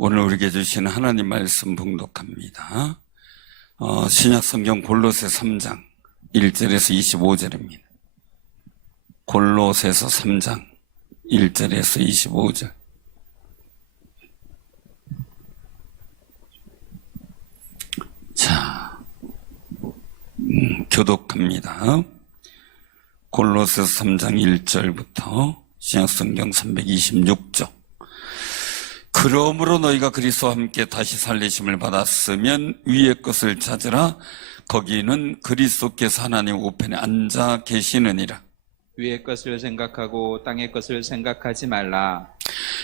오늘 우리에게 주신 하나님 말씀 봉독합니다. 신약 성경 골로새 3장 1절에서 25절입니다. 골로새서 3장 1절에서 25절. 자, 교독합니다. 골로새서 3장 1절부터 신약 성경 326쪽. 그러므로 너희가 그리스도와 함께 다시 살리심을 받았으면 위의 것을 찾으라. 거기는 그리스도께서 하나님 우편에 앉아 계시느니라. 위의 것을 생각하고 땅의 것을 생각하지 말라.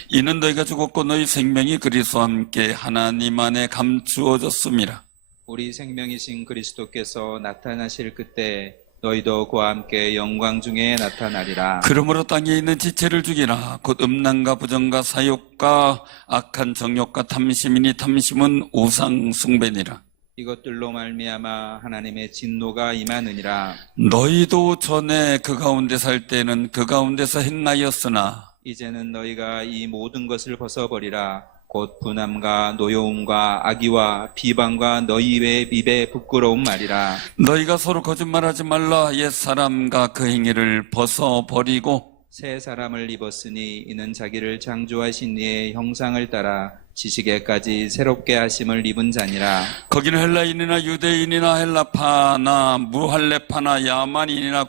이는 너희가 죽었고 너희 생명이 그리스도와 함께 하나님 안에 감추어졌음이라. 우리 생명이신 그리스도께서 나타나실 그때 너희도 그와 함께 영광 중에 나타나리라. 그러므로 땅에 있는 지체를 죽이라. 곧 음란과 부정과 사욕과 악한 정욕과 탐심이니 탐심은 우상 숭배니라. 이것들로 말미암아 하나님의 진노가 임하느니라. 너희도 전에 그 가운데 살 때는 그 가운데서 행하였으나 이제는 너희가 이 모든 것을 벗어버리라. 곧 분함과 노여움과 악의와 비방과 너희 외의 입에 부끄러운 말이라. 너희가 서로 거짓말하지 말라. 옛사람과 그 행위를 벗어버리고 새 사람을 입었으니 이는 자기를 창조하신 이의 형상을 따라 지식에까지 새롭게 하심을 입은 자니라. 거기는 헬라인이나 유대인이나 헬라파나 무할레파나 야만인이나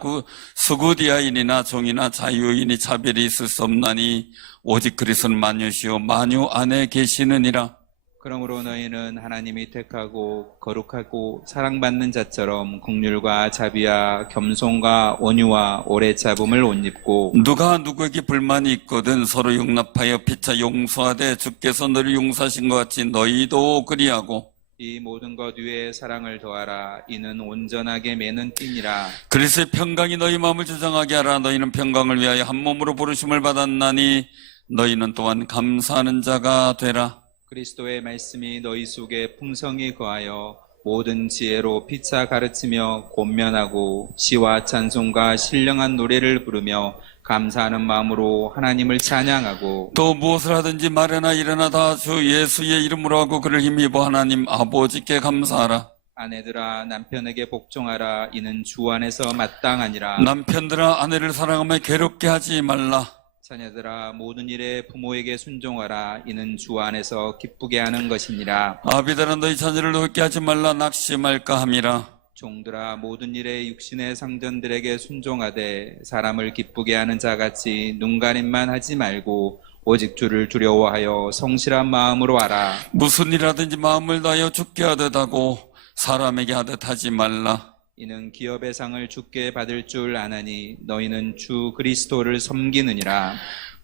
수구디아인이나 종이나 자유인이 차별이 있을 수 없나니 오직 그리스도는 만유시요 만유 안에 계시느니라. 그러므로 너희는 하나님이 택하고 거룩하고 사랑받는 자처럼 긍휼과 자비와 겸손과 온유와 오래 참음을 옷 입고 누가 누구에게 불만이 있거든 서로 용납하여 피차 용서하되 주께서 너를 용서하신 것 같이 너희도 그리하고 이 모든 것 위에 사랑을 더하라. 이는 온전하게 매는 띠니라. 그리스도의 평강이 너희 마음을 주장하게 하라. 너희는 평강을 위하여 한 몸으로 부르심을 받았나니 너희는 또한 감사하는 자가 되라. 그리스도의 말씀이 너희 속에 풍성히 거하여 모든 지혜로 피차 가르치며 권면하고 시와 찬송과 신령한 노래를 부르며 감사하는 마음으로 하나님을 찬양하고 또 무엇을 하든지 말이나 일어나 다 주 예수의 이름으로 하고 그를 힘입어 하나님 아버지께 감사하라. 아내들아 남편에게 복종하라. 이는 주 안에서 마땅하니라. 남편들아 아내를 사랑하며 괴롭게 하지 말라. 자녀들아 모든 일에 부모에게 순종하라. 이는 주 안에서 기쁘게 하는 것이니라. 아비들아 너희 자녀를 노엽게 하지 말라. 낙심할까 함이라. 종들아 모든 일에 육신의 상전들에게 순종하되 사람을 기쁘게 하는 자같이 눈가림만 하지 말고 오직 주를 두려워하여 성실한 마음으로 하라. 무슨 일하든지 마음을 다하여 주께 하듯 하고 사람에게 하듯 하지 말라. 이는 기업의 상을 주께 받을 줄 아나니 너희는 주 그리스도를 섬기느니라.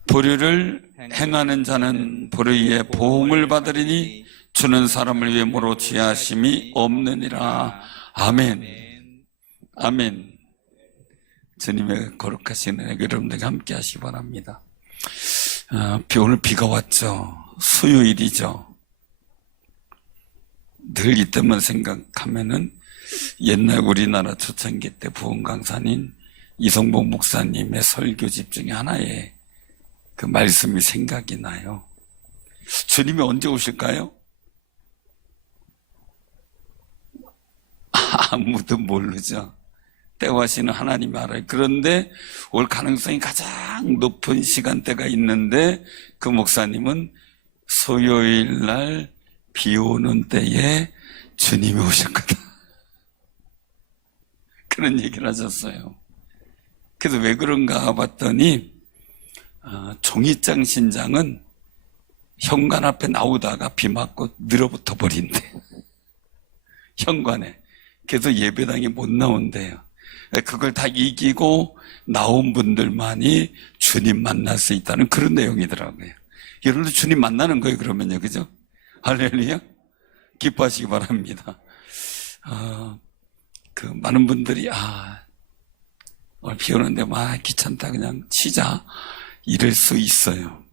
불의를 행하는 자는 불의의 보응을 받으리니 주는 사람을 위해 모로 취하심이 없느니라. 아멘. 아멘. 주님의 거룩하신 은혜 여러분들과 함께 하시기 바랍니다. 오늘 비가 왔죠. 수요일이죠. 늘 이때만 생각하면은 옛날 우리나라 초창기 때 부흥 강사님 이성복 목사님의 설교집 중에 하나에 그 말씀이 생각이 나요. 주님이 언제 오실까요? 아무도 모르죠. 때와시는 하나님이 알아요. 그런데 올 가능성이 가장 높은 시간대가 있는데 그 목사님은 수요일 날 비 오는 때에 주님이 오실 거다. 그런 얘기를 하셨어요. 그래서 왜 그런가 봤더니 종이장 신장은 현관 앞에 나오다가 비 맞고 늘어붙어 버린대. 현관에. 그래서 예배당에 못 나온대요. 그걸 다 이기고 나온 분들만이 주님 만날 수 있다는 그런 내용이더라고요. 여러분도 주님 만나는 거예요, 그러면요. 그죠? 할렐루야. 기뻐하시기 바랍니다. 많은 분들이 오늘 비 오는데 귀찮다 그냥 치자 이럴 수 있어요.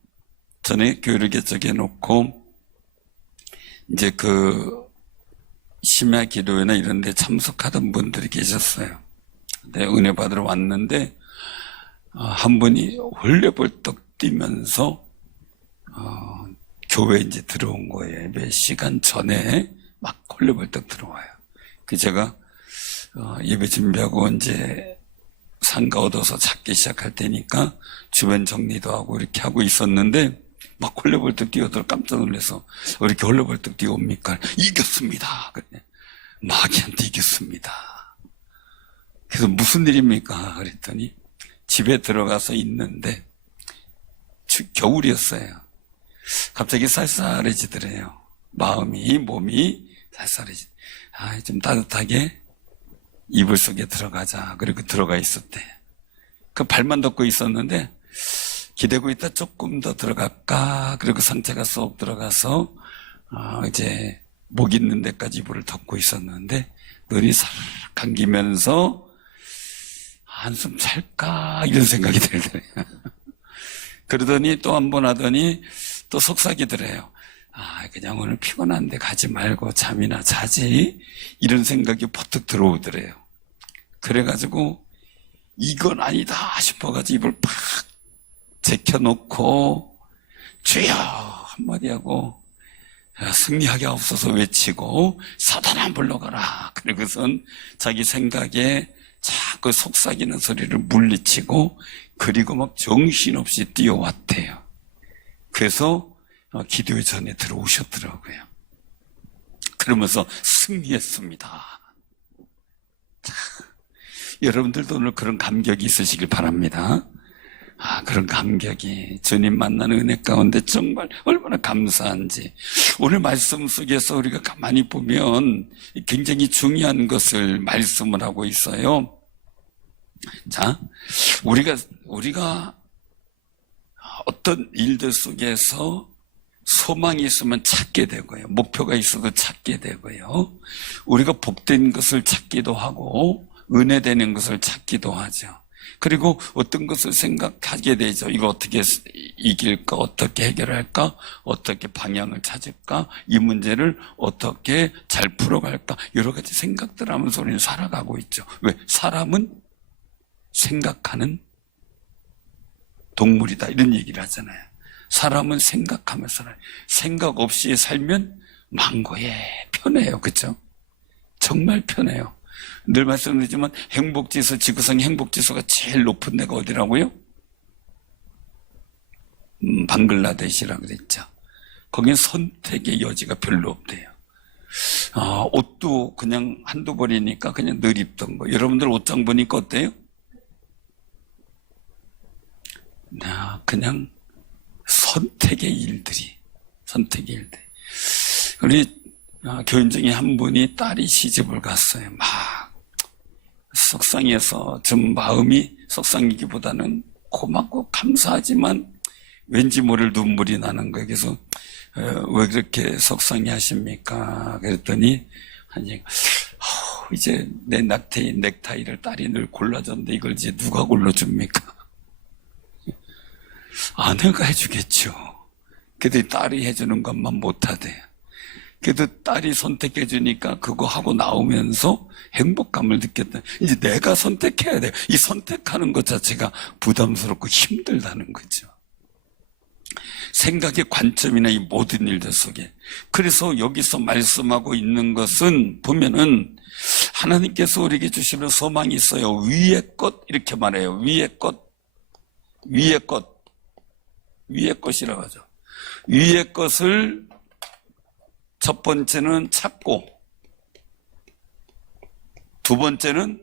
전에 교회를 개척해 놓고 이제 심야 기도회나 이런 데 참석하던 분들이 계셨어요. 근데 은혜 받으러 왔는데 한 분이 헐레벌떡 뛰면서 교회에 이제 들어온 거예요. 몇 시간 전에 막 헐레벌떡 들어와요. 그 제가 예배 준비하고 이제 상가 얻어서 찾기 시작할 때니까 주변 정리도 하고 이렇게 하고 있었는데 막 헐레벌떡 뛰어들어 깜짝 놀라서 왜 이렇게 헐레벌떡 뛰어옵니까? 이겼습니다. 그래. 마귀한테 이겼습니다. 그래서 무슨 일입니까? 그랬더니 집에 들어가서 있는데 겨울이었어요. 갑자기 쌀쌀해지더래요. 마음이, 몸이 쌀쌀해지. 좀 따뜻하게 이불 속에 들어가자. 그리고 들어가 있었대. 그 발만 덮고 있었는데 기대고 있다 조금 더 들어갈까. 그리고 상체가 쏙 들어가서 이제 목 있는 데까지 이불을 덮고 있었는데 눈이 사르르 감기면서 한숨 찰까 이런 생각이 들더래요. 그러더니 또 한 번 하더니 또 속삭이더래요. 그냥 오늘 피곤한데 가지 말고 잠이나 자지. 이런 생각이 버뜩 들어오더래요. 그래가지고 이건 아니다 싶어가지고 입을 팍 제켜놓고 주여 한마디 하고 승리하게 하옵소서 외치고 사단아 물러가라. 그리고선 자기 생각에 자꾸 속삭이는 소리를 물리치고 그리고 막 정신없이 뛰어왔대요. 그래서 기도회 전에 들어오셨더라고요. 그러면서 승리했습니다. 자, 여러분들도 오늘 그런 감격이 있으시길 바랍니다. 그런 감격이 주님 만나는 은혜 가운데 정말 얼마나 감사한지. 오늘 말씀 속에서 우리가 가만히 보면 굉장히 중요한 것을 말씀을 하고 있어요. 자, 우리가 어떤 일들 속에서 소망이 있으면 찾게 되고요. 목표가 있어도 찾게 되고요. 우리가 복된 것을 찾기도 하고 은혜되는 것을 찾기도 하죠. 그리고 어떤 것을 생각하게 되죠. 이거 어떻게 이길까? 어떻게 해결할까? 어떻게 방향을 찾을까? 이 문제를 어떻게 잘 풀어갈까? 여러 가지 생각들 하면서 우리는 살아가고 있죠. 왜? 사람은 생각하는 동물이다. 이런 얘기를 하잖아요. 사람은 생각하며 살아요. 생각 없이 살면 망고에 편해요. 그렇죠? 정말 편해요. 늘 말씀드리지만 행복지수, 지구상 행복지수가 제일 높은 데가 어디라고요? 방글라데시라고 그랬죠. 거긴 선택의 여지가 별로 없대요. 옷도 그냥 한두 벌이니까 그냥 늘 입던 거. 여러분들 옷장 보니까 어때요? 그냥 선택의 일들이. 우리 교인 중에 한 분이 딸이 시집을 갔어요. 막 속상해서 좀 마음이 속상이기보다는 고맙고 감사하지만 왠지 모를 눈물이 나는 거예요. 그래서 왜 그렇게 속상해 하십니까? 그랬더니 이제 내 넥타이를 딸이 늘 골라줬는데 이걸 이제 누가 골라줍니까? 아내가 해주겠죠. 그래도 딸이 해주는 것만 못하대요. 그래도 딸이 선택해주니까 그거 하고 나오면서 행복감을 느꼈다. 이제 내가 선택해야 돼요. 이 선택하는 것 자체가 부담스럽고 힘들다는 거죠. 생각의 관점이나 이 모든 일들 속에. 그래서 여기서 말씀하고 있는 것은 보면은 하나님께서 우리에게 주시는 소망이 있어요. 위의 것 이렇게 말해요. 위의 것이라고 하죠. 위의 것을 첫 번째는 찾고 두 번째는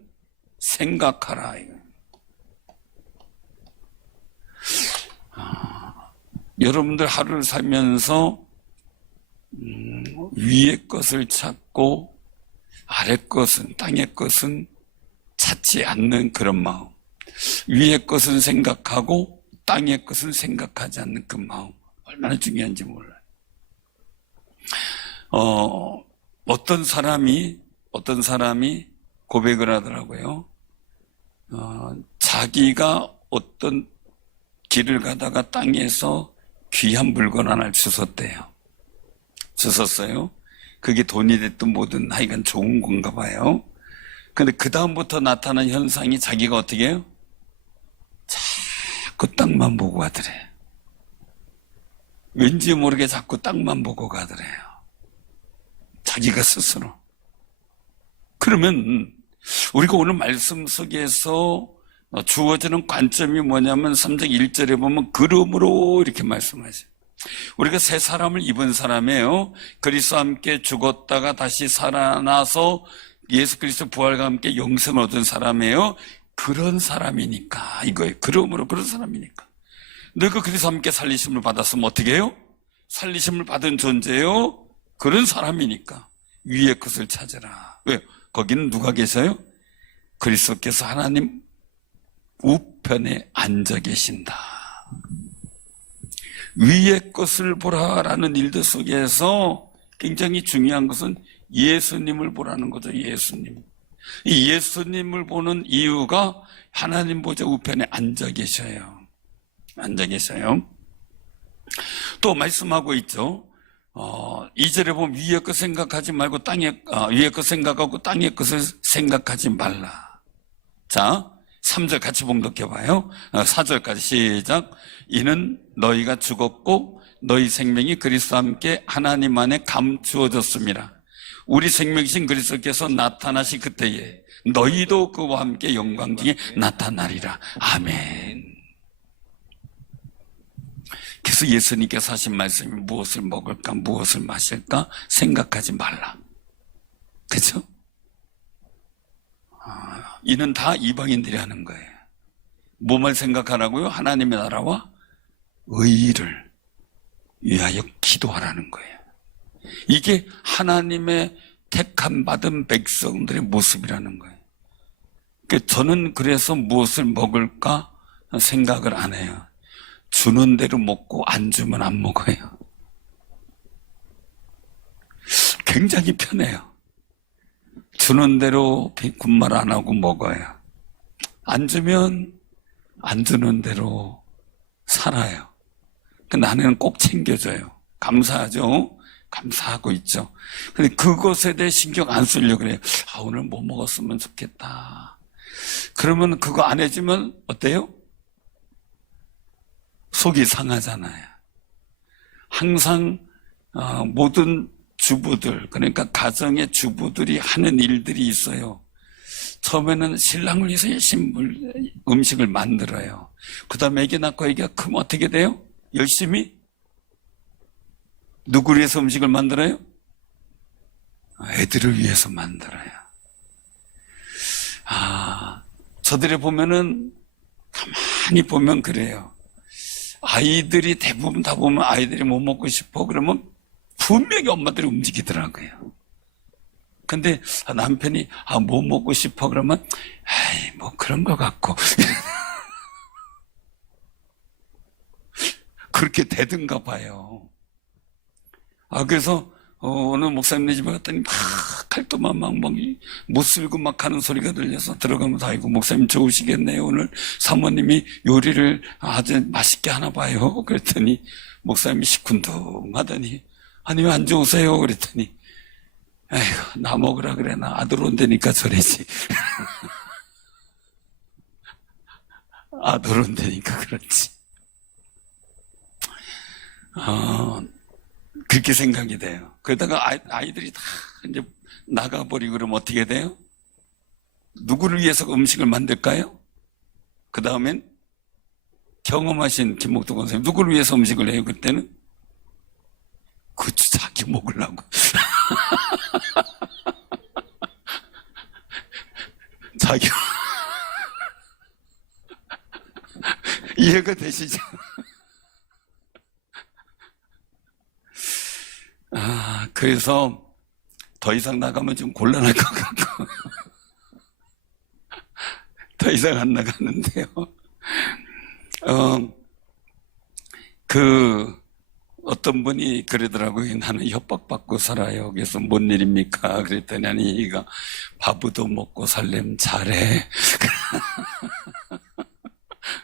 생각하라. 여러분들 하루를 살면서 위의 것을 찾고 아래 것은 땅의 것은 찾지 않는 그런 마음. 위의 것은 생각하고 땅의 것은 생각하지 않는 그 마음. 얼마나 중요한지 몰라요. 어떤 사람이 고백을 하더라고요. 자기가 어떤 길을 가다가 땅에서 귀한 물건 하나를 주웠어요. 그게 돈이 됐든 뭐든 하여간 좋은 건가 봐요. 근데 그 다음부터 나타난 현상이 자기가 어떻게 해요? 자꾸 땅만 보고 하더래. 왠지 모르게 자꾸 땅만 보고 가더래요. 자기가 스스로. 그러면 우리가 오늘 말씀 속에서 주어지는 관점이 뭐냐면 3장 1절에 보면 그러므로 이렇게 말씀하셔요. 우리가 새 사람을 입은 사람이에요. 그리스도와 함께 죽었다가 다시 살아나서 예수 그리스도 부활과 함께 영생을 얻은 사람이에요. 그런 사람이니까 이거예요. 그러므로 그런 사람이니까. 너희가 그리스도와 함께 살리심을 받았으면 어떻게 해요? 살리심을 받은 존재예요. 그런 사람이니까 위의 것을 찾으라. 왜요? 거기는 누가 계셔요? 그리스도께서 하나님 우편에 앉아 계신다. 위의 것을 보라라는 일들 속에서 굉장히 중요한 것은 예수님을 보라는 거죠. 예수님. 이 예수님을 보는 이유가 하나님 보좌 우편에 앉아 계셔요. 앉아 계셔요. 또 말씀하고 있죠. 2절에 보면 위의 것 생각하지 말고 위의 것 생각하고 땅의 것을 생각하지 말라. 자, 3절 같이 봉독해 봐요. 4절까지 시작. 이는 너희가 죽었고 너희 생명이 그리스도와 함께 하나님 안에 감추어졌습니다. 우리 생명이신 그리스도께서 나타나시 그때에 너희도 그와 함께 영광 중에 나타나리라. 아멘. 그래서 예수님께서 하신 말씀이 무엇을 먹을까 무엇을 마실까 생각하지 말라. 그렇죠? 이는 다 이방인들이 하는 거예요. 뭐만 생각하라고요? 하나님의 나라와 의의를 위하여 기도하라는 거예요. 이게 하나님의 택함 받은 백성들의 모습이라는 거예요. 저는 그래서 무엇을 먹을까 생각을 안 해요. 주는 대로 먹고 안 주면 안 먹어요. 굉장히 편해요. 주는 대로 군말 안 하고 먹어요. 안 주면 안 주는 대로 살아요. 나는 꼭 챙겨줘요. 감사하죠? 감사하고 있죠. 근데 그것에 대해 신경 안 쓰려고 그래요. 오늘 뭐 먹었으면 좋겠다. 그러면 그거 안 해주면 어때요? 속이 상하잖아요. 항상 모든 주부들, 그러니까 가정의 주부들이 하는 일들이 있어요. 처음에는 신랑을 위해서 열심히 음식을 만들어요. 그 다음에 애기 낳고 애기가 크면 어떻게 돼요? 열심히 누구를 위해서 음식을 만들어요? 애들을 위해서 만들어요. 저들이 보면은 가만히 보면 그래요. 아이들이 대부분 다 보면 아이들이 뭐 먹고 싶어 그러면 분명히 엄마들이 움직이더라고요. 근데 남편이 뭐 먹고 싶어 그러면 뭐 그런 거 같고 그렇게 되든가 봐요. 그래서 어느 목사님네 집에 갔더니 막 칼도만 막 못 쓸고 막 하는 소리가 들려서 들어가면서 아이고 목사님 좋으시겠네요. 오늘 사모님이 요리를 아주 맛있게 하나 봐요. 그랬더니 목사님이 시큰둥하더니 아니 왜 안 좋으세요? 그랬더니 에이구 나 먹으라 그래 나 아들 온다니까 저래지. 아들 온다니까 그렇지. 그렇게 생각이 돼요. 그러다가 아이들이 다 이제 나가버리고 그러면 어떻게 돼요? 누구를 위해서 음식을 만들까요? 그 다음엔 경험하신 김목도 권사님 누구를 위해서 음식을 해요? 그때는? 그치 자기 먹으려고. 자기 이해가 되시죠? 그래서 더 이상 나가면 좀 곤란할 것 같고 더 이상 안 나가는데요. 어떤 분이 그러더라고요. 나는 협박받고 살아요. 그래서 뭔 일입니까? 그랬더니 아니 이가 밥도 먹고 살려면 잘해.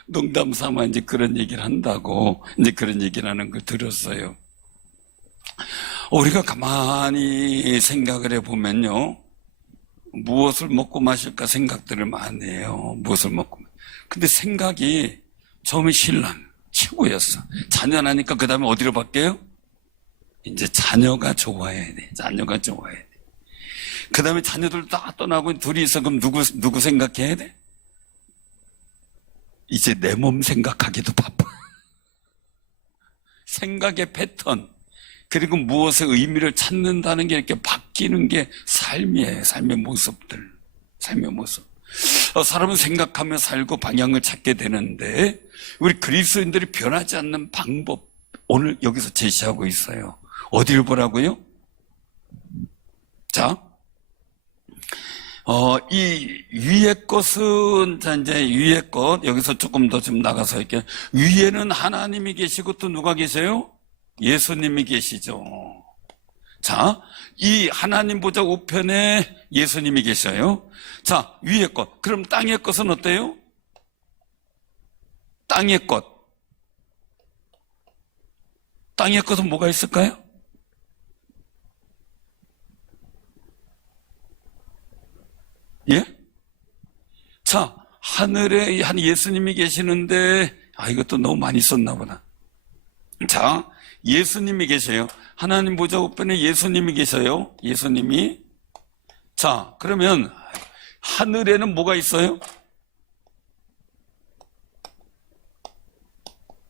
농담 삼아 이제 그런 얘기를 한다고 이제 그런 얘기를 하는 걸 들었어요. 우리가 가만히 생각을 해보면요. 무엇을 먹고 마실까 생각들을 많이 해요. 무엇을 먹고. 근데 생각이 처음에 신랑 최고였어. 자녀 나니까 그 다음에 어디로 바뀌어요? 이제 자녀가 좋아야 돼. 자녀가 좋아야 돼. 그 다음에 자녀들 다 떠나고 둘이 있어. 그럼 누구 생각해야 돼? 이제 내 몸 생각하기도 바빠. 생각의 패턴, 그리고 무엇의 의미를 찾는다는 게 이렇게 바뀌는 게 삶이에요. 삶의 모습들. 삶의 모습. 사람은 생각하며 살고 방향을 찾게 되는데, 우리 그리스도인들이 변하지 않는 방법, 오늘 여기서 제시하고 있어요. 어디를 보라고요? 자, 이 위의 것은, 자, 이제 위의 것, 여기서 조금 더 좀 나가서 이렇게, 위에는 하나님이 계시고 또 누가 계세요? 예수님이 계시죠. 자, 이 하나님 보좌 우편에 예수님이 계셔요. 자, 위의 것. 그럼 땅의 것은 어때요? 땅의 것. 땅의 것은 뭐가 있을까요? 예? 자, 하늘에 한 예수님이 계시는데, 이것도 너무 많이 썼나 보다. 자, 예수님이 계셔요. 하나님 보좌 우편에 예수님이 계셔요. 예수님이. 자, 그러면 하늘에는 뭐가 있어요?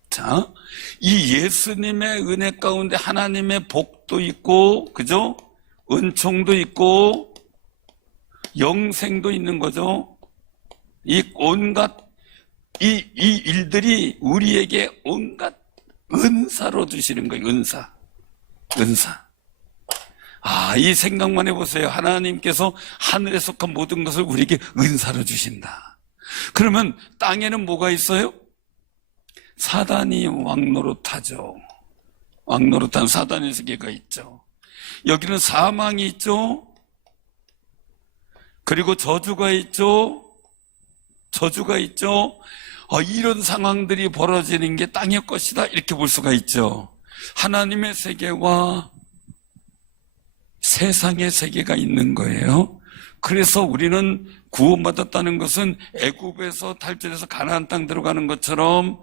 자, 이 예수님의 은혜 가운데 하나님의 복도 있고, 그죠? 은총도 있고, 영생도 있는 거죠. 이 온갖, 이 일들이 우리에게 온갖 은사로 주시는 거예요. 은사. 이 생각만 해보세요. 하나님께서 하늘에 속한 모든 것을 우리에게 은사로 주신다. 그러면 땅에는 뭐가 있어요? 사단이 왕노릇하죠. 왕노릇한 사단의 세계가 있죠. 여기는 사망이 있죠. 그리고 저주가 있죠. 이런 상황들이 벌어지는 게 땅의 것이다, 이렇게 볼 수가 있죠. 하나님의 세계와 세상의 세계가 있는 거예요. 그래서 우리는 구원받았다는 것은 애굽에서 탈출해서 가나안 땅 들어가는 것처럼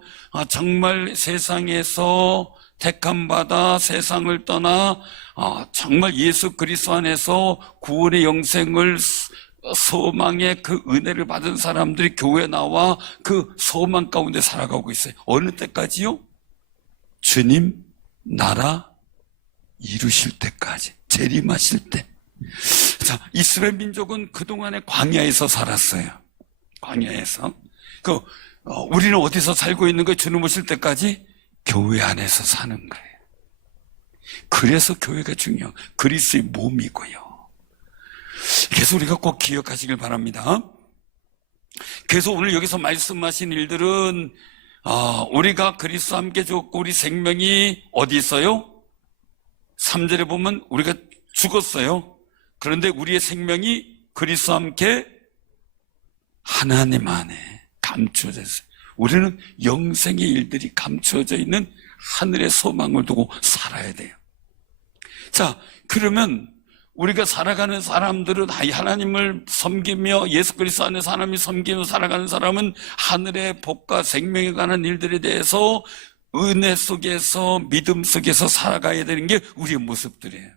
정말 세상에서 택함 받아 세상을 떠나 정말 예수 그리스도 안에서 구원의 영생을 소망의 그 은혜를 받은 사람들이 교회에 나와 그 소망 가운데 살아가고 있어요. 어느 때까지요? 주님 나라 이루실 때까지, 재림하실 때. 자, 이스라엘 민족은 그동안에 광야에서 살았어요. 광야에서. 우리는 어디서 살고 있는 거예요? 주님 오실 때까지? 교회 안에서 사는 거예요. 그래서 교회가 중요해요. 그리스도의 몸이고요. 그래서 우리가 꼭 기억하시길 바랍니다. 그래서 오늘 여기서 말씀하신 일들은 우리가 그리스도와 함께 죽었고 우리 생명이 어디 있어요? 3절에 보면 우리가 죽었어요. 그런데 우리의 생명이 그리스도와 함께 하나님 안에 감추어져 있어요. 우리는 영생의 일들이 감추어져 있는 하늘의 소망을 두고 살아야 돼요. 자, 그러면 우리가 살아가는 사람들은 하나님을 섬기며 예수 그리스도 안에서 하나님을 섬기며 살아가는 사람은 하늘의 복과 생명에 관한 일들에 대해서 은혜 속에서 믿음 속에서 살아가야 되는 게 우리의 모습들이에요.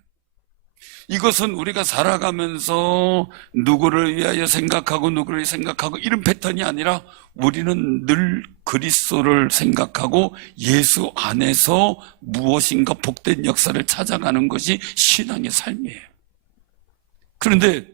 이것은 우리가 살아가면서 누구를 위하여 생각하고 누구를 생각하고 이런 패턴이 아니라 우리는 늘 그리스도를 생각하고 예수 안에서 무엇인가 복된 역사를 찾아가는 것이 신앙의 삶이에요. 그런데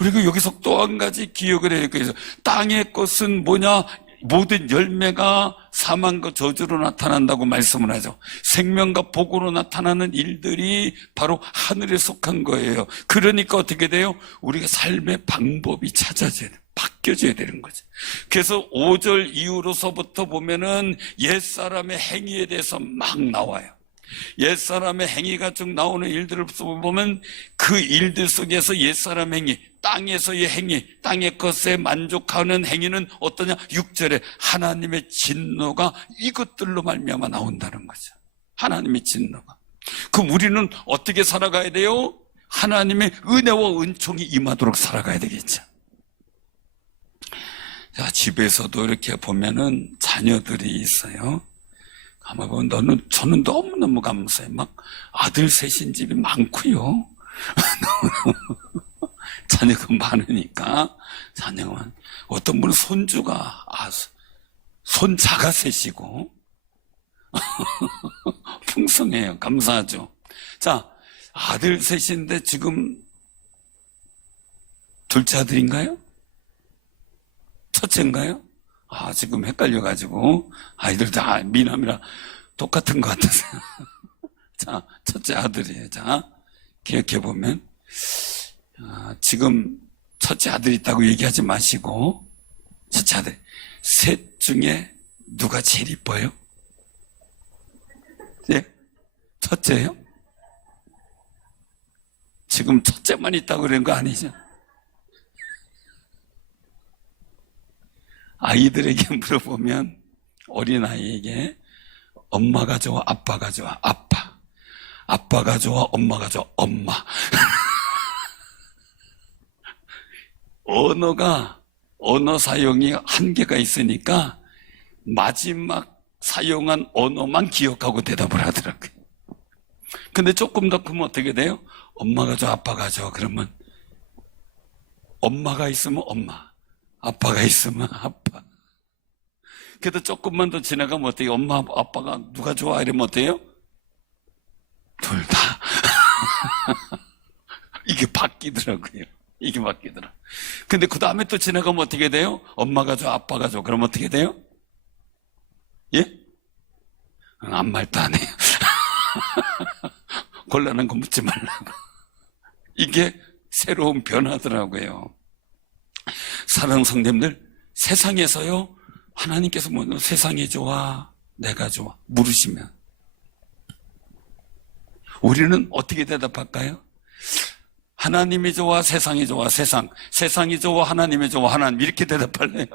우리가 여기서 또 한 가지 기억을 해야 돼요. 땅의 것은 뭐냐? 모든 열매가 사망과 저주로 나타난다고 말씀을 하죠. 생명과 복으로 나타나는 일들이 바로 하늘에 속한 거예요. 그러니까 어떻게 돼요? 우리가 삶의 방법이 찾아져야 돼요. 바뀌어져야 되는 거죠. 그래서 5절 이후로서부터 보면은 옛사람의 행위에 대해서 막 나와요. 옛사람의 행위가 쭉 나오는 일들을 보면 그 일들 속에서 옛사람 행위, 땅에서의 행위, 땅의 것에 만족하는 행위는 어떠냐? 6절에 하나님의 진노가 이것들로 말미암아 나온다는 거죠. 하나님의 진노가. 그럼 우리는 어떻게 살아가야 돼요? 하나님의 은혜와 은총이 임하도록 살아가야 되겠죠. 자, 집에서도 이렇게 보면은 자녀들이 있어요. 가만 보면 저는 너무너무 감사해. 막 아들 셋인 집이 많고요. 자녀가 많으니까 자녀만. 어떤 분은 손주가 손자가 셋이고 풍성해요. 감사하죠. 자, 아들 셋인데 지금 둘째 아들인가요? 첫째인가요? 지금 헷갈려가지고 아이들 다 미남이라 똑같은 것 같아서 자, 첫째 아들이에요. 자, 기억해보면 지금 첫째 아들 있다고 얘기하지 마시고 첫째 아들 셋 중에 누가 제일 이뻐요? 예? 첫째예요? 지금 첫째만 있다고 그런 거 아니죠? 아이들에게 물어보면 어린아이에게 엄마가 좋아 아빠가 좋아 아빠가 좋아 엄마가 좋아 엄마 언어 사용이 한계가 있으니까 마지막 사용한 언어만 기억하고 대답을 하더라고요. 근데 조금 더 크면 어떻게 돼요? 엄마가 좋아 아빠가 좋아 그러면 엄마가 있으면 엄마 아빠가 있으면 아빠. 그래도 조금만 더 지나가면 어때요? 엄마 아빠가 누가 좋아 이러면 어때요? 둘 다. 이게 바뀌더라고요. 이게 바뀌더라. 근데 그 다음에 또 지나가면 어떻게 돼요? 엄마가 좋아 아빠가 좋아 그러면 어떻게 돼요? 예? 아무 말도 안 해요. 곤란한 거 묻지 말라고. 이게 새로운 변화더라고요. 사랑하는 성도님들, 세상에서요 하나님께서 뭐 세상이 좋아 내가 좋아 물으시면 우리는 어떻게 대답할까요? 하나님이 좋아 세상이 좋아 세상이 좋아 하나님이 좋아 하나님 이렇게 대답할래요?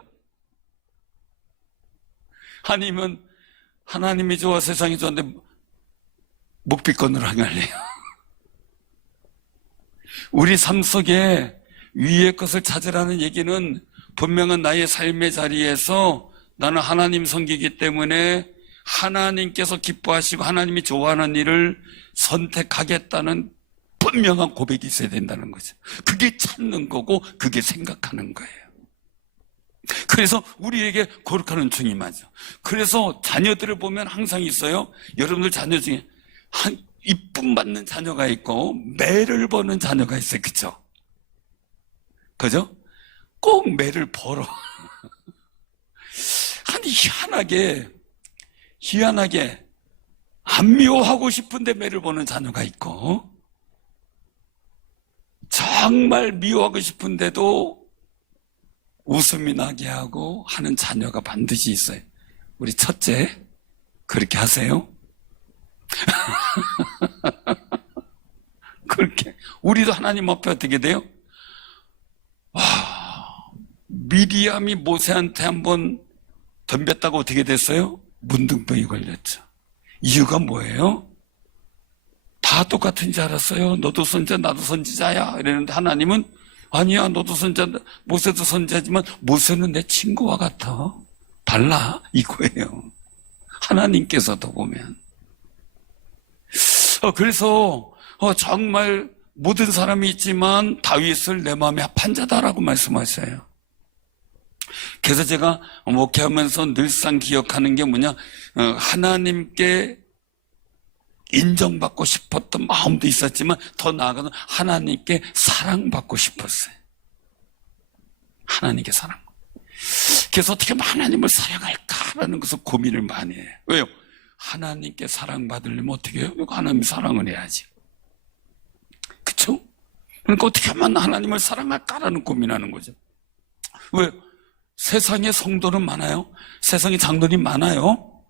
아니면 하나님이 좋아 세상이 좋은데 목비권으로 향할래요? 우리 삶 속에 위의 것을 찾으라는 얘기는 분명한 나의 삶의 자리에서 나는 하나님 섬기기 때문에 하나님께서 기뻐하시고 하나님이 좋아하는 일을 선택하겠다는 분명한 고백이 있어야 된다는 거죠. 그게 찾는 거고 그게 생각하는 거예요. 그래서 우리에게 거룩한 은총이 맞아. 그래서 자녀들을 보면 항상 있어요. 여러분들 자녀 중에 이쁨 받는 자녀가 있고 매를 버는 자녀가 있어요. 그죠? 그죠? 꼭 매를 벌어. 아니 희한하게 안 미워하고 싶은데 매를 버는 자녀가 있고 정말 미워하고 싶은데도 웃음이 나게 하고 하는 자녀가 반드시 있어요. 우리 첫째 그렇게 하세요? 그렇게 우리도 하나님 앞에 어떻게 돼요? 미리암이 모세한테 한번 덤볐다고 어떻게 됐어요? 문둥병이 걸렸죠. 이유가 뭐예요? 다 똑같은 줄 알았어요. 너도 선지자 나도 선지자야 이랬는데 하나님은 아니야 너도 선지자 모세도 선지자지만 모세는 내 친구와 같아 달라 이거예요. 하나님께서도 보면 그래서 정말 모든 사람이 있지만 다윗을 내 마음에 합한 자다라고 말씀하셔요. 그래서 제가 목회하면서 늘상 기억하는 게 뭐냐, 하나님께 인정받고 싶었던 마음도 있었지만 더 나아가서 하나님께 사랑받고 싶었어요. 하나님께 사랑. 그래서 어떻게 하면 하나님을 사랑할까라는 것을 고민을 많이 해요. 왜요? 하나님께 사랑받으려면 어떻게 해요? 하나님 사랑을 해야지. 그쵸? 그러니까 어떻게 하면 하나님을 사랑할까라는 고민하는 거죠. 왜? 세상에 성도는 많아요. 세상에 장로님 많아요.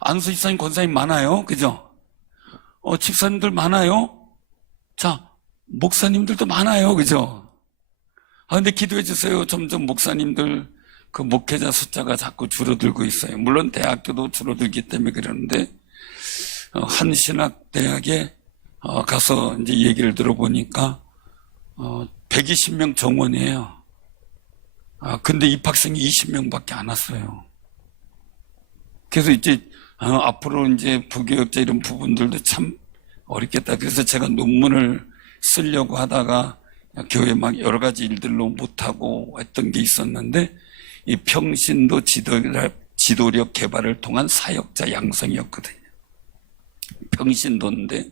안수집사님 권사님 많아요. 그죠? 집사님들 많아요. 자, 목사님들도 많아요. 그죠? 근데 기도해 주세요. 점점 목사님들 그 목회자 숫자가 자꾸 줄어들고 있어요. 물론 대학교도 줄어들기 때문에 그러는데 한 신학대학에 가서 이제 얘기를 들어보니까 120명 정원이에요. 근데 입학생이 20명밖에 안 왔어요. 그래서 이제 앞으로 이제 부교육자 이런 부분들도 참 어렵겠다. 그래서 제가 논문을 쓰려고 하다가 교회 막 여러 가지 일들로 못하고 했던 게 있었는데, 이 평신도 지도력 개발을 통한 사역자 양성이었거든요. 평신도인데,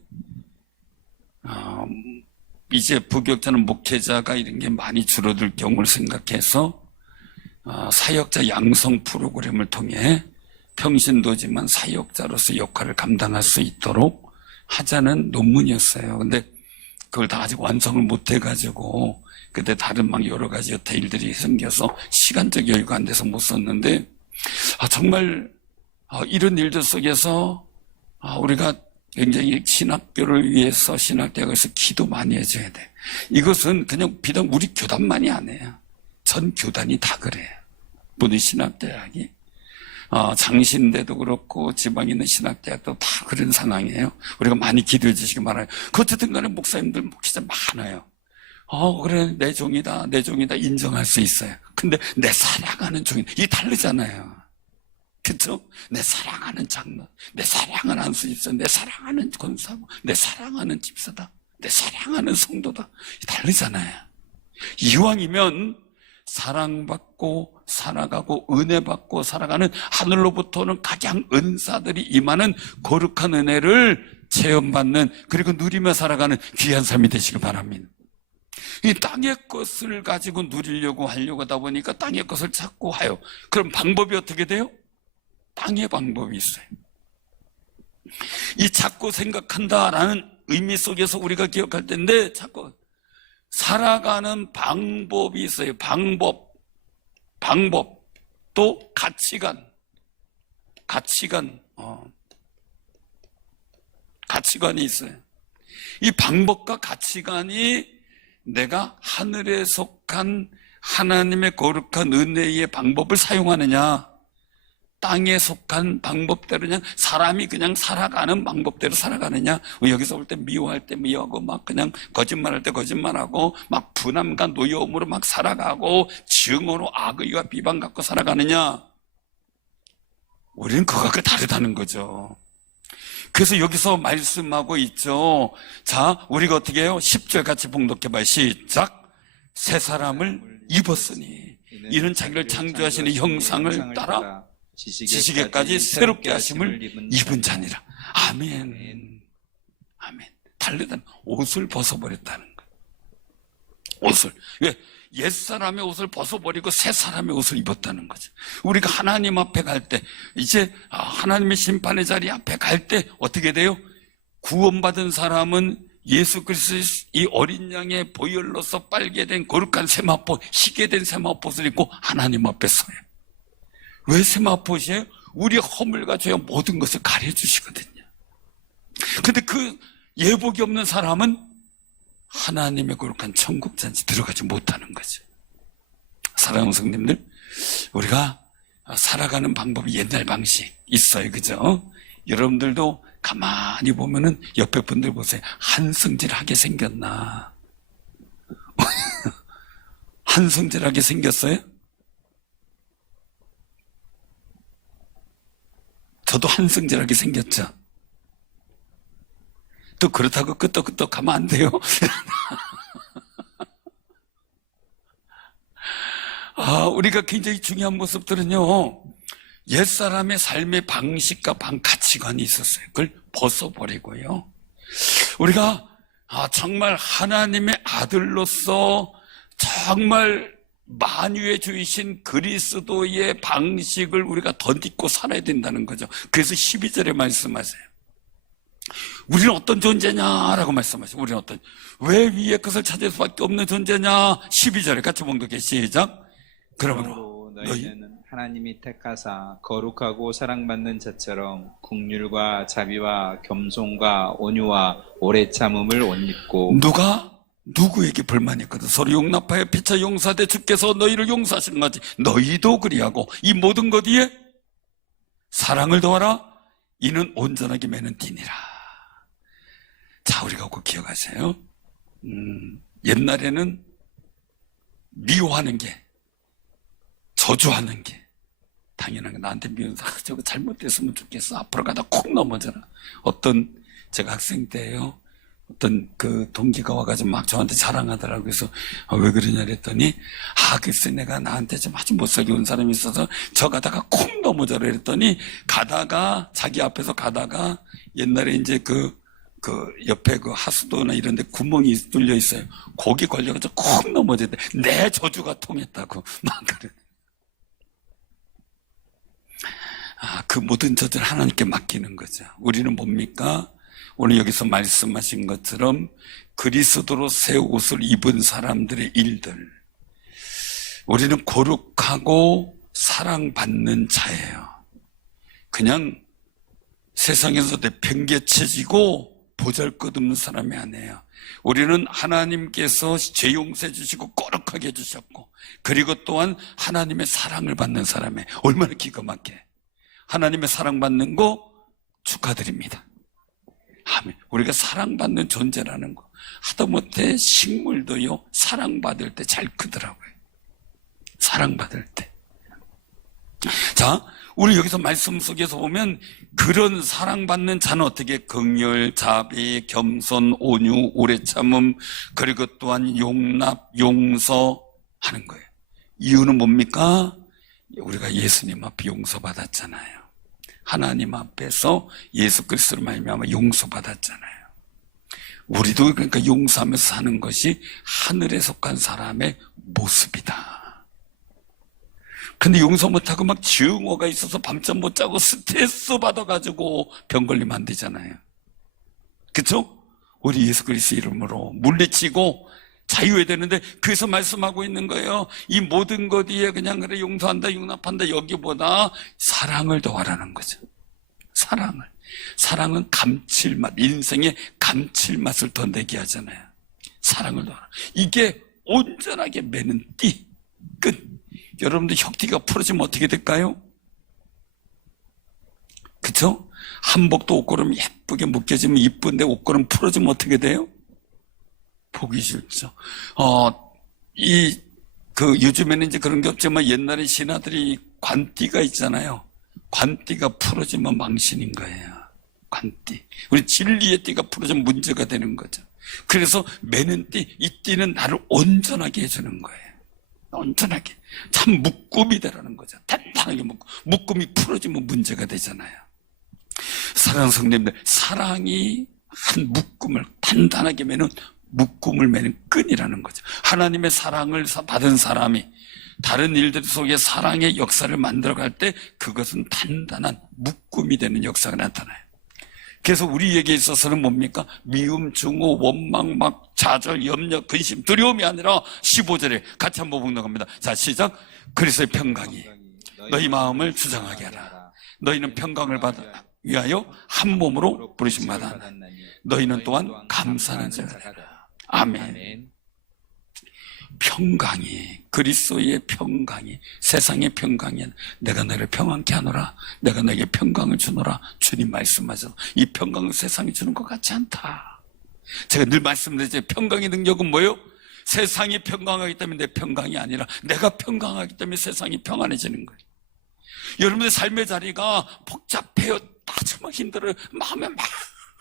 이제 부교육자는 목회자가 이런 게 많이 줄어들 경우를 생각해서 사역자 양성 프로그램을 통해 평신도지만 사역자로서 역할을 감당할 수 있도록 하자는 논문이었어요. 근데 그걸 다 아직 완성을 못 해가지고 그때 다른 막 여러 가지 여타 일들이 생겨서 시간적 여유가 안 돼서 못 썼는데, 정말 이런 일들 속에서 우리가 굉장히 신학교를 위해서 신학대학에서 기도 많이 해줘야 돼. 이것은 그냥 비단 우리 교단만이 아니에요. 전 교단이 다 그래요. 모든 신학대학이. 장신대도 그렇고 지방에 있는 신학대학도 다 그런 상황이에요. 우리가 많이 기도해 주시기 바라요. 어쨌든 간에 목사님들, 목회자 많아요. 그래, 내 종이다, 내 종이다 인정할 수 있어요. 근데 내 사랑하는 종이, 이게 다르잖아요. 그쵸? 내 사랑하는 장로, 내 사랑하는 안수집사, 내 사랑하는 권사고, 내 사랑하는 집사다, 내 사랑하는 성도다. 다르잖아요. 이왕이면 사랑받고 살아가고 은혜받고 살아가는 하늘로부터는 각양 은사들이 임하는 거룩한 은혜를 체험받는, 그리고 누리며 살아가는 귀한 삶이 되시길 바랍니다. 이 땅의 것을 가지고 누리려고 하려고 하다 보니까 땅의 것을 찾고 하요. 그럼 방법이 어떻게 돼요? 땅의 방법이 있어요. 이 찾고 생각한다라는 의미 속에서 우리가 기억할 텐데, 찾고 살아가는 방법이 있어요. 방법, 또 가치관이 있어요. 이 방법과 가치관이 내가 하늘에 속한 하나님의 거룩한 은혜의 방법을 사용하느냐, 땅에 속한 방법대로 그냥 사람이 그냥 살아가는 방법대로 살아가느냐, 여기서 볼 때 미워할 때 미워하고 막 그냥 거짓말할 때 거짓말하고 막 분함과 노여움으로 막 살아가고 증오로 악의와 비방 갖고 살아가느냐, 우리는 그거가 다르다는 거죠. 그래서 여기서 말씀하고 있죠. 자, 우리가 어떻게 해요? 10절 같이 봉독해봐요. 시작. 새 사람을 입었으니 이는 자기를 창조하시는 형상을 따라 지식에까지 새롭게 하심을 입은 자니라. 아멘. 아멘. 다르다는 옷을 벗어버렸다는 거예요. 옷을. 왜? 옛사람의 옷을 벗어버리고 새 사람의 옷을 입었다는 거죠. 우리가 하나님 앞에 갈 때, 이제 하나님의 심판의 자리 앞에 갈 때 어떻게 돼요? 구원받은 사람은 예수 그리스도의 이 어린 양의 보혈로서 빨게 된 거룩한 세마포, 희게 된 세마포를 입고 하나님 앞에 서요. 왜 세마포시에요? 우리 허물과 죄와 모든 것을 가려주시거든요. 근데 그 예복이 없는 사람은 하나님의 거룩한 천국 잔치 들어가지 못하는 거죠. 사랑하는 성님들, 우리가 살아가는 방법이 옛날 방식 있어요. 그죠? 여러분들도 가만히 보면은 옆에 분들 보세요. 한성질하게 생겼나? 한성질하게 생겼어요? 저도 한성질하게 생겼죠. 또 그렇다고 끄떡끄떡 가면 안 돼요. 우리가 굉장히 중요한 모습들은요, 옛사람의 삶의 방식과 가치관이 있었어요. 그걸 벗어버리고요, 우리가 정말 하나님의 아들로서 정말 만유의 주이신 그리스도의 방식을 우리가 덧입고 살아야 된다는 거죠. 그래서 12절에 말씀하세요. 우리는 어떤 존재냐라고 말씀하세요. 우리는 왜 위의 것을 찾을 수밖에 없는 존재냐. 12절에 같이 봉독해. 시작. 그러므로 너희는 하나님이 택하사 거룩하고 사랑받는 자처럼 긍휼과 자비와 겸손과 온유와 오래 참음을 옷 입고. 누가 누구에게 불만이 있거든 서로 용납하여 피차 용서하되 주께서 너희를 용서하시는 거지. 너희도 그리하고 이 모든 것 위에 사랑을 더하라. 이는 온전하게 매는 띠니라. 자, 우리가 꼭 기억하세요. 옛날에는 미워하는 게, 저주하는 게 당연한 거. 나한테 미워서 저거 잘못됐으면 좋겠어. 앞으로 가다 콕 넘어져라. 제가 학생 때예요. 어떤 그 동기가 와가지고 막 저한테 자랑하더라고요. 그래서 왜 그러냐 그랬더니 글쎄 내가 나한테 좀 아주 못살게 온 사람이 있어서 저 가다가 콕 넘어져라 그랬더니 가다가 자기 앞에서 가다가 옛날에 이제 그 옆에 그 하수도나 이런 데 구멍이 뚫려 있어요. 거기 걸려가지고 콕 넘어졌대. 내 저주가 통했다고 막 그래. 그 모든 저주를 하나님께 맡기는 거죠. 우리는 뭡니까? 오늘 여기서 말씀하신 것처럼 그리스도로 새 옷을 입은 사람들의 일들. 우리는 거룩하고 사랑받는 자예요. 그냥 세상에서 내팽개쳐지고 보잘것없는 사람이 아니에요. 우리는 하나님께서 죄 용서해 주시고 거룩하게 해주셨고, 그리고 또한 하나님의 사랑을 받는 사람이에요. 얼마나 기가 막혀. 하나님의 사랑받는 거 축하드립니다. 아멘. 우리가 사랑받는 존재라는 거. 하다못해 식물도요, 사랑받을 때 잘 크더라고요. 사랑받을 때. 자, 우리 여기서 말씀 속에서 보면 그런 사랑받는 자는 어떻게 긍휼, 자비, 겸손, 온유, 오래 참음, 그리고 또한 용납, 용서하는 거예요. 이유는 뭡니까? 우리가 예수님 앞에 용서받았잖아요. 하나님 앞에서 예수 그리스도로 말미암아 용서받았잖아요. 우리도 그러니까 용서하면서 사는 것이 하늘에 속한 사람의 모습이다. 근데 용서 못하고 막 증오가 있어서 밤잠 못 자고 스트레스 받아가지고 병 걸리면 안 되잖아요. 그쵸? 우리 예수 그리스도 이름으로 물리치고 자유해야 되는데, 그래서 말씀하고 있는 거예요. 이 모든 것 위에 그냥 그래 용서한다, 용납한다, 여기보다 사랑을 더하라는 거죠. 사랑은 감칠맛, 인생의 감칠맛을 더 내게 하잖아요. 사랑을 더하라. 이게 온전하게 매는 띠, 끝. 여러분들 혁띠가 풀어지면 어떻게 될까요? 그쵸? 한복도 옷걸음 예쁘게 묶여지면 이쁜데 옷걸음 풀어지면 어떻게 돼요? 보기 싫죠. 요즘에는 이제 그런 게 없지만 옛날에 신하들이 관띠가 있잖아요. 관띠가 풀어지면 망신인 거예요. 관띠. 우리 진리의 띠가 풀어지면 문제가 되는 거죠. 그래서 매는 띠, 이 띠는 나를 온전하게 해주는 거예요. 온전하게. 참 묶음이 되라는 거죠. 단단하게 묶음이 풀어지면 문제가 되잖아요. 사랑하는 성도님들, 사랑이 한 묶음을 단단하게 매는, 묶음을 매는 끈이라는 거죠. 하나님의 사랑을 받은 사람이 다른 일들 속에 사랑의 역사를 만들어갈 때 그것은 단단한 묶음이 되는 역사가 나타나요. 그래서 우리에게 있어서는 뭡니까? 미움, 증오, 원망, 좌절, 염려, 근심, 두려움이 아니라 15절에 같이 한번 봉독합니다. 자, 시작. 그리스도의 평강이 너희 마음을 주장하게 하라. 너희는 평강을 받아 위하여 한 몸으로 부르심 받아 너희는 또한 감사하는 자가 되라. 아멘. 평강이, 그리스도의 평강이, 세상의 평강이, 내가 너를 평안케 하노라, 내가 너에게 평강을 주노라. 주님 말씀하셔서 이 평강을 세상이 주는 것 같지 않다. 제가 늘 말씀드리죠. 평강의 능력은 뭐예요? 세상이 평강하기 때문에 내 평강이 아니라 내가 평강하기 때문에 세상이 평안해지는 거예요. 여러분의 삶의 자리가 복잡해요. 아주 막 힘들어요. 마음에 막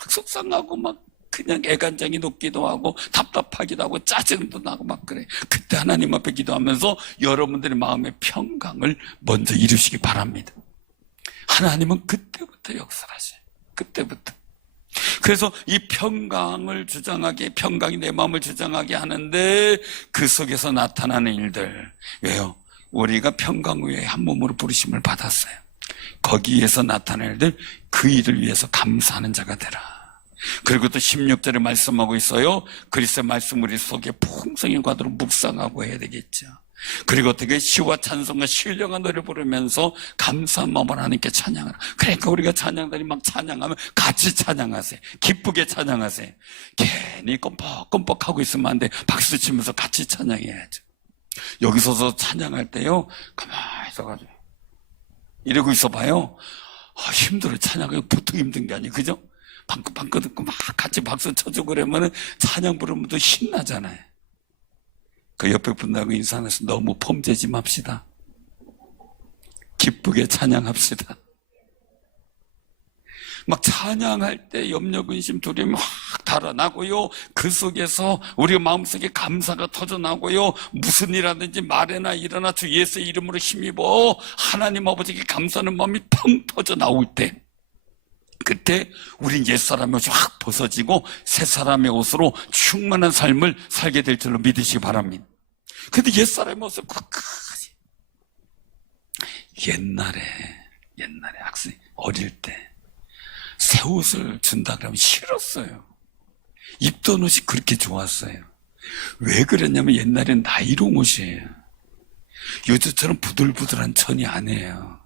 속상하고 막 그냥 애간장이 녹기도 하고 답답하기도 하고 짜증도 나고 막 그래. 그때 하나님 앞에 기도하면서 여러분들의 마음의 평강을 먼저 이루시기 바랍니다. 하나님은 그때부터 역사하셔요. 그때부터. 그래서 이 평강을 주장하게, 평강이 내 마음을 주장하게 하는데 그 속에서 나타나는 일들. 왜요? 우리가 평강 위에 한 몸으로 부르심을 받았어요. 거기에서 나타나는 일들, 그 일을 위해서 감사하는 자가 되라. 그리고 또 16절에 말씀하고 있어요. 그리스도의 말씀 우리 속에 풍성히 가도록 묵상하고 해야 되겠죠. 그리고 어떻게 시와 찬송과 신령한 노래 부르면서 감사한 마음으로 하나님께 찬양하라. 그러니까 우리가 찬양들이 막 찬양하면 같이 찬양하세요. 기쁘게 찬양하세요. 괜히 껌뻑껌뻑하고 있으면 안 돼. 박수 치면서 같이 찬양해야죠. 여기 서서 찬양할 때요, 가만히 있어가지고 이러고 있어봐요. 힘들어요. 찬양하기 보통 힘든 게 아니에요. 그죠? 방긋방긋 듣고 막 같이 박수 쳐주고 그러면 찬양 부르면 또 신나잖아요. 그 옆에 분하고 인사하면서 너무 폼재지 맙시다. 기쁘게 찬양합시다. 막 찬양할 때 염려, 근심, 두려움이 확 달아나고요. 그 속에서 우리 마음속에 감사가 터져나고요. 무슨 일하든지 말에나 일어나 주 예수의 이름으로 힘입어 하나님 아버지께 감사하는 마음이 펑 터져 나올 때, 그때 우린 옛사람의 옷이 확 벗어지고 새 사람의 옷으로 충만한 삶을 살게 될 줄로 믿으시기 바랍니다. 근데 옛사람의 옷을 끝까지 옛날에 학생 어릴 때 새 옷을 준다 그러면 싫었어요. 입던 옷이 그렇게 좋았어요. 왜 그랬냐면 옛날엔 나이롱 옷이에요. 요즘처럼 부들부들한 천이 아니에요.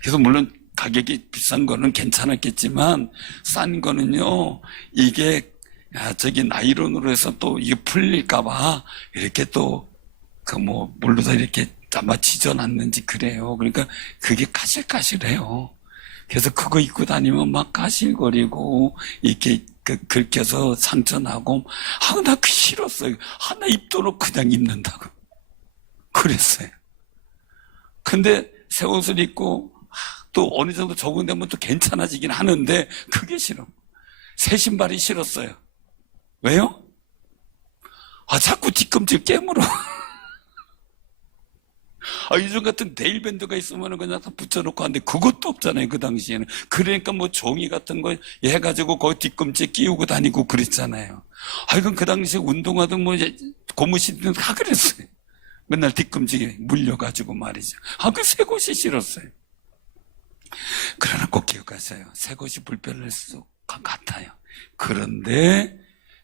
그래서 물론 가격이 비싼 거는 괜찮았겠지만 싼 거는요, 이게 저기 나이론으로 해서 또 이게 풀릴까봐 이렇게 또 그 뭐 물로다 이렇게 아마 지져놨는지 그래요. 그러니까 그게 까실까실해요. 그래서 그거 입고 다니면 막 까실거리고 이렇게 긁혀서 상처나고, 나 그게 싫었어요. 하나 입도록 그냥 입는다고 그랬어요. 근데 새 옷을 입고 또 어느 정도 적응되면 또 괜찮아지긴 하는데 그게 싫어. 새 신발이 싫었어요. 왜요? 자꾸 뒤꿈치를 깨물어. 요즘 같은 데일밴드가 있으면 그냥 다 붙여놓고 하는데 그것도 없잖아요, 그 당시에는. 그러니까 뭐 종이 같은 거 해가지고 거기 뒤꿈치에 끼우고 다니고 그랬잖아요. 이건 그 당시에 운동하든 뭐 고무신든 다 그랬어요. 맨날 뒤꿈치에 물려가지고 말이죠. 그 새 것이 싫었어요. 그러나 꼭 기억하세요. 새 것이 불편할 수 같아요. 그런데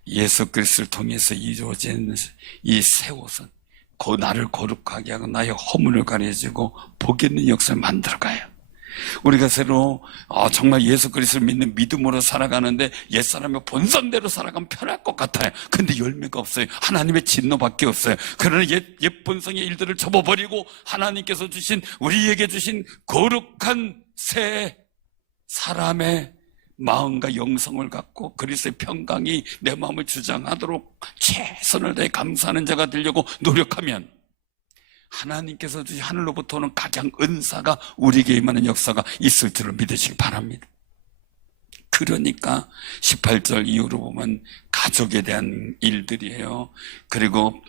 예수 그리스도를 통해서 이루어진 이 새 옷은 나를 거룩하게 하고 나의 허물을 가려주고 복 있는 역사를 만들어가요. 우리가 새로 정말 예수 그리스도를 믿는 믿음으로 살아가는데 옛사람의 본성대로 살아가면 편할 것 같아요. 근데 열매가 없어요. 하나님의 진노밖에 없어요. 그러나 옛 본성의 일들을 접어버리고 하나님께서 주신, 우리에게 주신 거룩한 새 사람의 마음과 영성을 갖고 그리스도의 평강이 내 마음을 주장하도록 최선을 다해 감사하는 자가 되려고 노력하면 하나님께서 주신 하늘로부터 오는 각양 은사가 우리에게 임하는 역사가 있을 줄을 믿으시기 바랍니다. 그러니까 18절 이후로 보면 가족에 대한 일들이에요. 그리고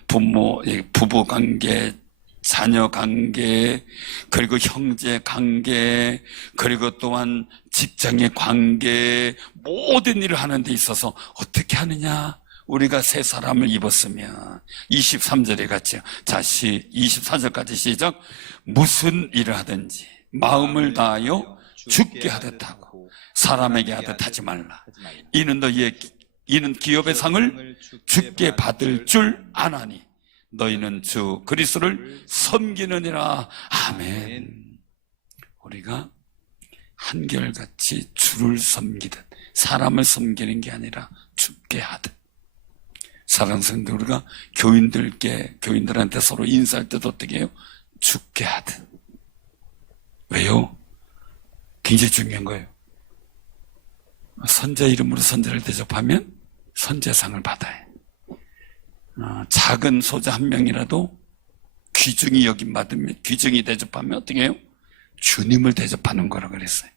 부부관계, 자녀관계, 그리고 형제관계, 그리고 또한 직장의 관계, 모든 일을 하는 데 있어서 어떻게 하느냐? 우리가 새 사람을 입었으면 23절에 같이요. 24절까지 시작. 무슨 일을 하든지 마음을 다하여 죽게 하듯 하고 사람에게 하듯 하지 말라. 이는 기업의 상을 죽게 받을 줄 아나니 너희는 주 그리스도를 섬기느니라. 아멘. 우리가 한결같이 주를 섬기듯, 사람을 섬기는 게 아니라 죽게 하듯. 사랑하는 성도, 우리가 교인들한테 서로 인사할 때도 어떻게 해요? 죽게 하듯. 왜요? 굉장히 중요한 거예요. 선자 이름으로 선자를 대접하면 선자상을 받아요. 작은 소자 한 명이라도 귀중히 여김받으면, 귀중히 대접하면 어떻게 해요? 주님을 대접하는 거라고 그랬어요.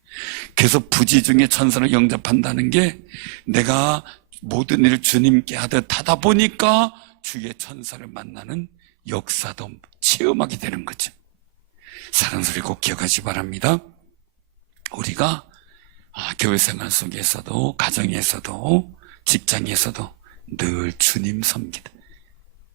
그래서 부지 중에 천사를 영접한다는 게 내가 모든 일을 주님께 하듯 하다 보니까 주의 천사를 만나는 역사도 체험하게 되는 거죠. 사랑하는 소리 꼭 기억하시기 바랍니다. 우리가 교회 생활 속에서도, 가정에서도, 직장에서도 늘 주님 섬기다.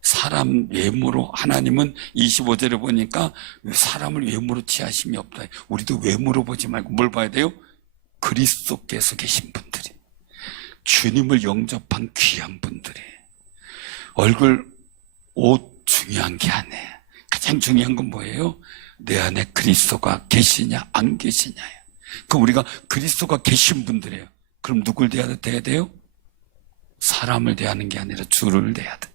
사람 외모로, 하나님은 25절에 보니까 사람을 외모로 취하심이 없다. 우리도 외모로 보지 말고 뭘 봐야 돼요? 그리스도께서 계신 분들이, 주님을 영접한 귀한 분들이. 얼굴, 옷 중요한 게 아니에요. 가장 중요한 건 뭐예요? 내 안에 그리스도가 계시냐 안 계시냐예요. 그럼 우리가 그리스도가 계신 분들이에요. 그럼 누굴 대해야 돼요? 사람을 대하는 게 아니라 주를 대해야 돼.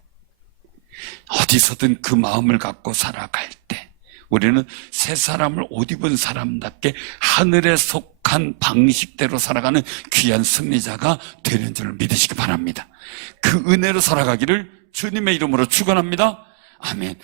어디서든 그 마음을 갖고 살아갈 때 우리는 새 사람을 옷 입은 사람답게 하늘에 속한 방식대로 살아가는 귀한 승리자가 되는 줄 믿으시기 바랍니다. 그 은혜로 살아가기를 주님의 이름으로 축원합니다. 아멘.